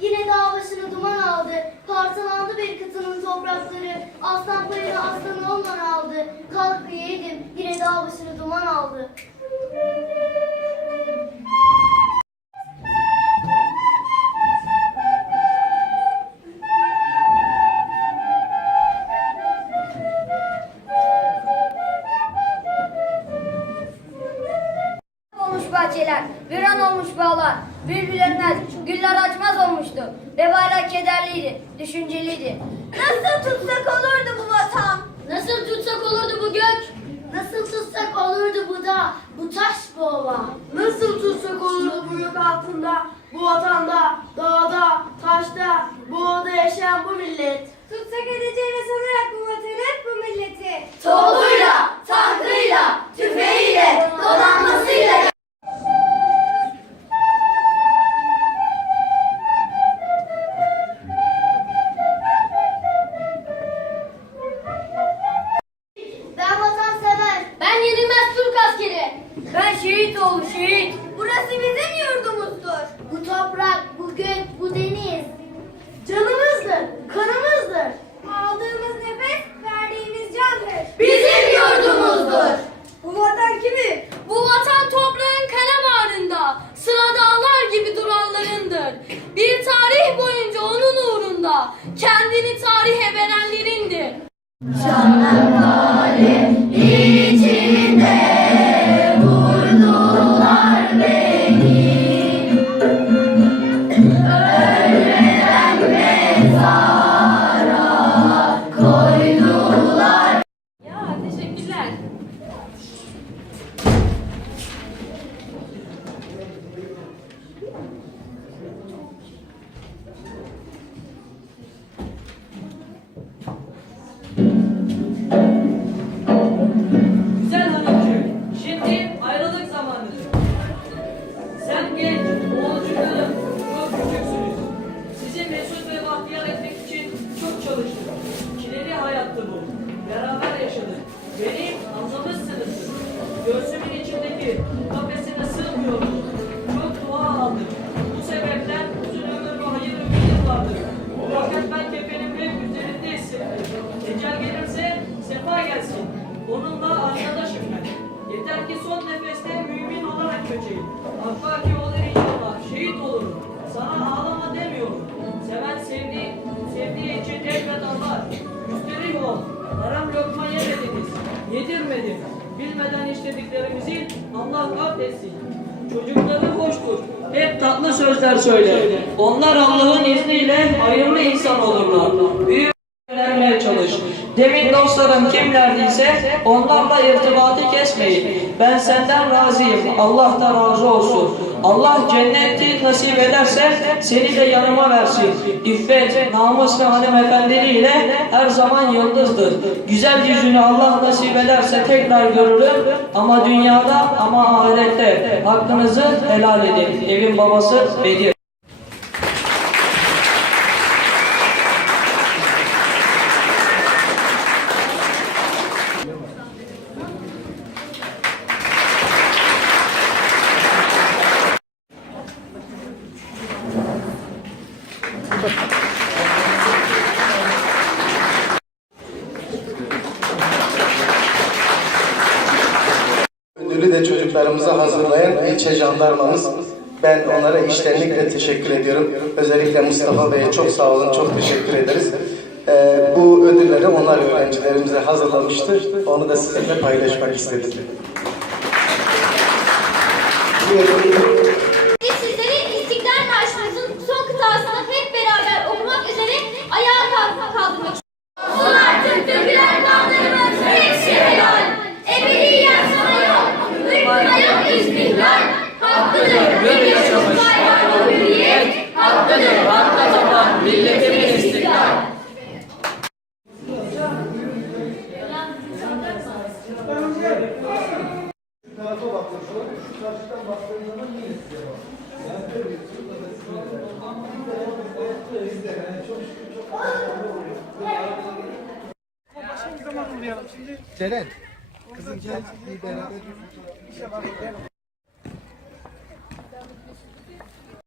Yine dağ başına duman aldı, parçalandı bir kıtanın toprakları, aslan payını aslan olman aldı, kalk yeğenim, yine dağ başına duman aldı. Bahçeler, viran olmuş bağlar, bülbül ötmez, güller açmaz olmuştu. Ve bayrak kederliydi, düşünceliydi. Nasıl tutsak olurdu bu vatan? Nasıl tutsak olurdu bu gök? Nasıl tutsak olurdu bu dağ, bu taş bu ova? Nasıl tutsak olurdu bu gök altında, bu vatanda, dağda, taşta, bu ovada yaşayan bu millet. Tutsak edeceğine sanarak bu şehit oğlu şehit. Burası bizim yurdumuzdur. Bu toprak, bu gök, bu deniz. Canımızdır, kanımızdır. Aldığımız nefes, verdiğimiz candır. Bizim yurdumuzdur. Bu vatan kimi? Bu vatan toprağın kalem ağrında, sıra dağlar gibi duranlarındır. Bir tarih boyunca onun uğrunda, kendini tarihe verenlerindir. Ya bahtiyar etmek için çok çalıştık. Çileli hayattı bu. Beraber yaşadık. Beni anlamışsınızdır. Göğsümün içindeki kafesine sığmıyordum. Çok dua aldım. Bu sebepten uzun ömür ve hayır ümidim vardı. Fakat ben kefenimi üzerinde hissettim. Ecel gelirse sefa gelsin. Onunla arkadaşım ben. Yeter ki son nefeste mümin olarak göçeyim. Hakkaki olur inşallah. Şehit olurum. Sana ağlama elbet ağlar. Müsterih ol. Haram lokma yemediniz. Yedirmedim. Bilmeden işlediklerimizi Allah affetsin. Çocukları hoştur. Hep tatlı sözler söyler. Onlar Allah'ın izniyle hayırlı insan olurlar. Büyük. Demin dostlarım kimlerdiyse onlarla irtibatı kesmeyin. Ben senden razıyım. Allah da razı olsun. Allah cenneti nasip ederse seni de yanıma versin. İffet, namus ve hanımefendiliğiyle her zaman yıldızdır. Güzel yüzünü Allah nasip ederse tekrar görürüm. Ama dünyada ama ahirette hakkınızı helal edin. Evin babası Bedir. Ödülü de çocuklarımıza hazırlayan ilçe jandarmamız. Ben onlara içtenlikle teşekkür ediyorum. Özellikle Mustafa Bey'e çok sağ olun, çok teşekkür ederiz. Ee, bu ödülleri onlar öğrencilerimize hazırlamıştır. Onu da sizinle paylaşmak istedim. Tapan milletimin istiklal. Ceren, Gel bir beraber.